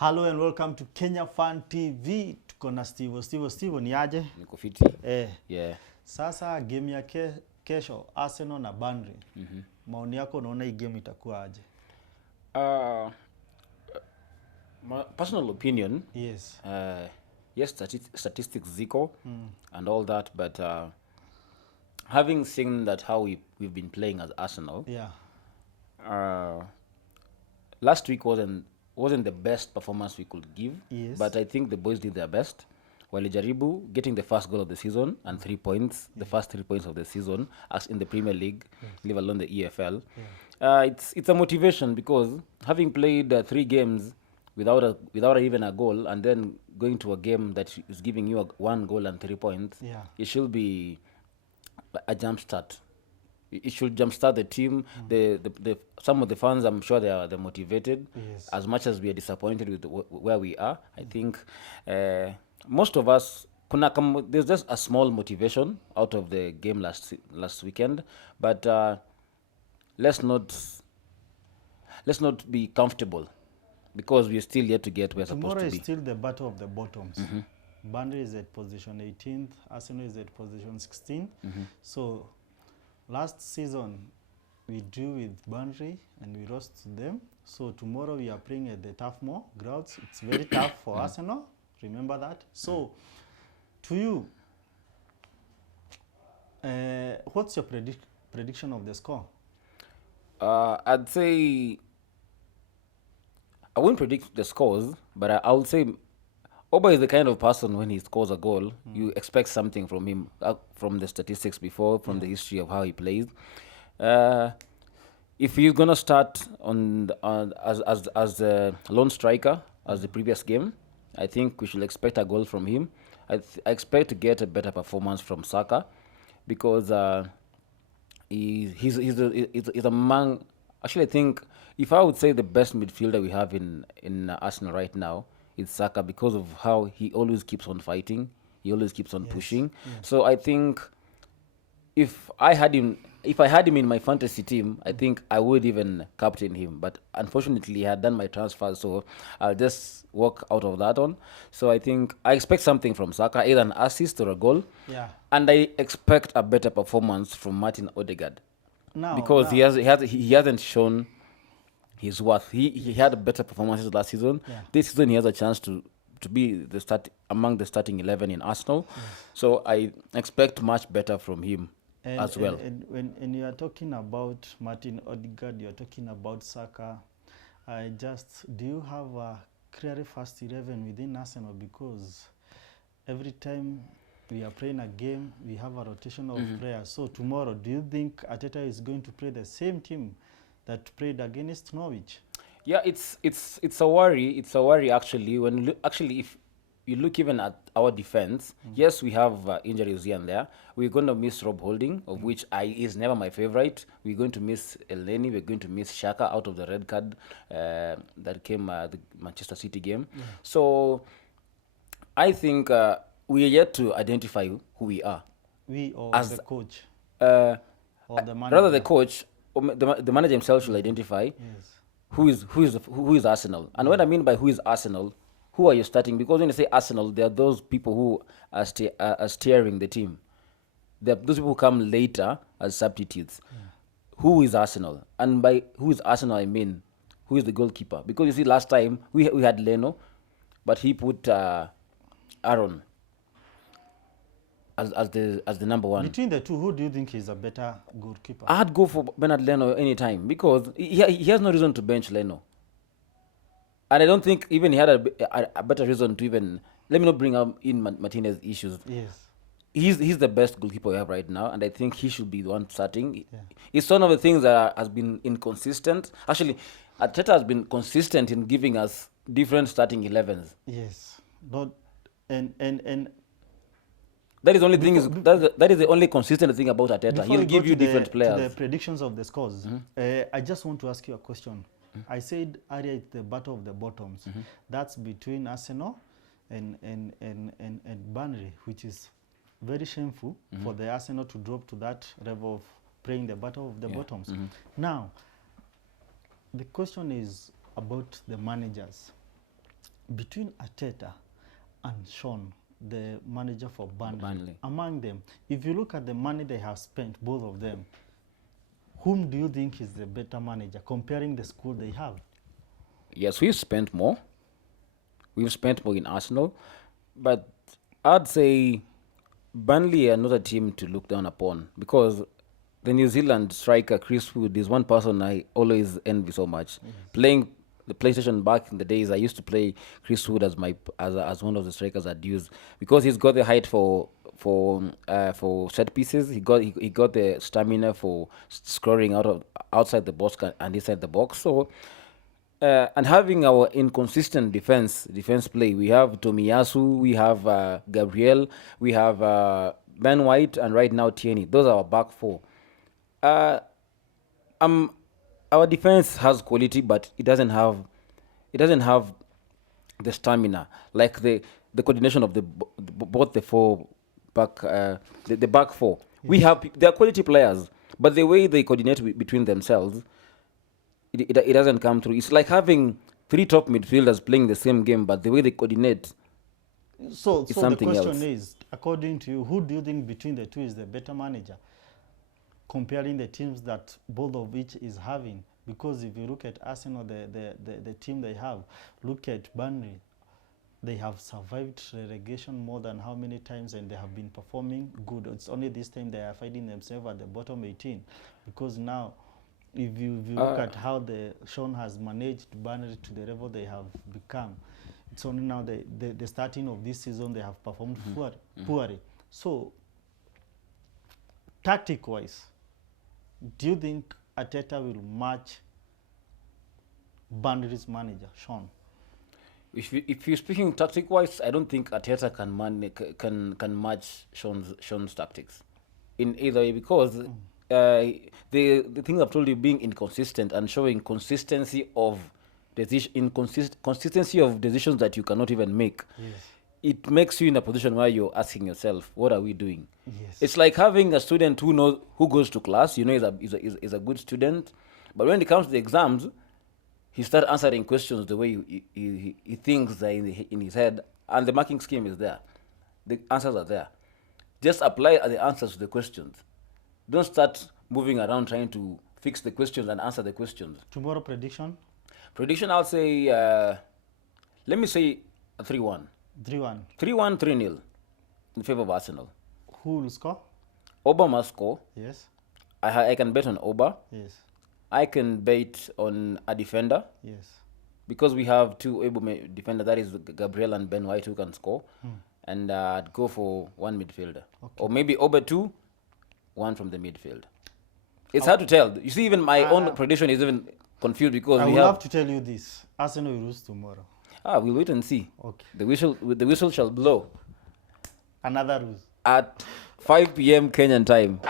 Hello and welcome to Kenya Fan TV. Tuko na Steve ni aje? Niko fiti. Yeah. Sasa game ya kesho Arsenal na Burnley. Maoni yako unaona hii game itakuwa aje? My personal opinion. Yes. Yes, statistics ziko and all that, but having seen that how we've been playing as Arsenal. Yeah. Last week wasn't the best performance we could give, Yes. but I think the boys did their best. Walijaribu getting the first goal of the season and 3 points, the first 3 points of the season, as in the Premier League, leave alone the EFL. It's a motivation because having played 3 games without even a goal, and then going to a game that is giving you 1 goal and 3 points, it should be a jump start. It should jumpstart the team. The some of the fans, I'm sure they're motivated. Yes. As much as we are disappointed with where we are, I think most of us, there's just a small motivation out of the game last weekend. But let's not be comfortable because we're still yet to get where we're supposed to be. Tomorrow is still the battle of the bottoms. Burnley is at position 18th. Arsenal is at position 16th. So last season, we drew with Burnley and we lost to them. So tomorrow we are playing at the Toughmore grounds. It's very tough for Arsenal. Remember that. So, to you, what's your prediction of the score? I'd say I wouldn't predict the scores, but I would say Oba is the kind of person when he scores a goal, you expect something from him, from the statistics before, from the history of how he plays. If he's gonna start on as a lone striker as the previous game, I think we should expect a goal from him. I expect to get a better performance from Saka because he's among. Actually, I think if I would say the best midfielder we have in Arsenal right now, it's Saka because of how he always keeps on fighting. He always keeps on pushing. So I think if I had him in my fantasy team, I think I would even captain him. But unfortunately, he had done my transfer, so I'll just walk out of that one. So I think I expect something from Saka, either an assist or a goal. Yeah. And I expect a better performance from Martin Odegaard. Because he hasn't shown his worth. He had better performances last season. This season he has a chance to be among the starting 11 in Arsenal. So I expect much better from him as well. And when you are talking about Martin Odegaard, you are talking about Saka. Do you have a clear first 11 within Arsenal? Because every time we are playing a game, we have a rotation of players. So tomorrow, do you think Arteta is going to play the same team that played against Norwich? Yeah, it's a worry. It's a worry actually. If you look even at our defense, yes, we have injuries here and there. We're going to miss Rob Holding, of which is never my favorite. We're going to miss Elneny. We're going to miss Xhaka out of the red card that came the Manchester City game. So I think we are yet to identify who we are. We or as the coach? Or the manager? Rather the coach, or the manager himself should identify who is Arsenal. And what I mean by who is Arsenal, who are you starting? Because when you say Arsenal, there are those people who are steering the team. There are those people who come later as substitutes. Who is Arsenal? And by who is Arsenal, I mean who is the goalkeeper? Because you see, last time we had Leno, but he put Aaron as the number one. Between the two, who do you think is a better goalkeeper? I'd go for Bernard Leno anytime because he has no reason to bench Leno. And I don't think even he had a better reason to even... Let me not bring up in Martinez's issues. Yes. He's the best goalkeeper we have right now, and I think he should be the one starting. It's one of the things that has been inconsistent. Actually, Arteta has been consistent in giving us different starting 11s. Yes. And that is the only thing that is the only consistent thing about Arteta. He'll give you different players. To the predictions of the scores, I just want to ask you a question. I said earlier it's the battle of the bottoms. That's between Arsenal and Burnley, which is very shameful for the Arsenal to drop to that level of playing the battle of the bottoms. Now, the question is about the managers. between Arteta and Sean, the manager for Burnley, among them, if you look at the money they have spent, both of them, whom do you think is the better manager, comparing the school they have? Yes, we've spent more. We've spent more in Arsenal, but I'd say Burnley are not a team to look down upon, because the New Zealand striker Chris Wood is one person I always envy so much. Playing the PlayStation back in the days, I used to play Chris Wood as as one of the strikers I'd use, because he's got the height for set pieces. He got the stamina for scoring outside the box and inside the box. So. And having our inconsistent defense play, we have Tomiyasu, we have Gabriel, we have Ben White, and right now Tierney. Those are our back four. Our defense has quality, but it doesn't have the stamina, like the coordination of both the four back the back four. We have they're quality players, but the way they coordinate between themselves, it doesn't come through. It's like having three top midfielders playing the same game, but the way they coordinate. So the question else. is, according to you, who do you think between the two is the better manager, comparing the teams that both of which is having? Because if you look at Arsenal, the team they have, look at Burnley, they have survived relegation more than how many times, and they have been performing good. It's only this time they are finding themselves at the bottom 18, because now, if you look at how the Sean has managed Burnley to the level they have become, it's only now the starting of this season they have performed poorly. So, tactic-wise, do you think Arteta will match Burnley's manager, Sean? If you're speaking tactic-wise, I don't think Arteta can match Sean's tactics in either way, because the things I've told you, being inconsistent and showing consistency of consistency of decisions that you cannot even make. Yes. It makes you in a position where you're asking yourself, what are we doing? Yes. It's like having a student who goes to class, is a good student, but when it comes to the exams, he starts answering questions the way he thinks that in his head, and the marking scheme is there. The answers are there. Just apply the answers to the questions. Don't start moving around trying to fix the questions and answer the questions. Tomorrow prediction? Prediction, I'll say, let me say 3-1. 3-1. 3-1, 3-0 in favor of Arsenal. Who will score? Oba must score. Yes. I can bet on Oba. Yes. I can bet on a defender. Yes. Because we have two able defenders, that is Gabriel and Ben White, who can score. And I'd go for one midfielder. Okay. Or maybe Oba 2, one from the midfield. It's hard to tell. You see, even my own prediction is even confused, because I will have to tell you this. Arsenal will lose tomorrow. We'll wait and see. Okay. The whistle shall blow. Another lose. At 5 p.m. Kenyan time.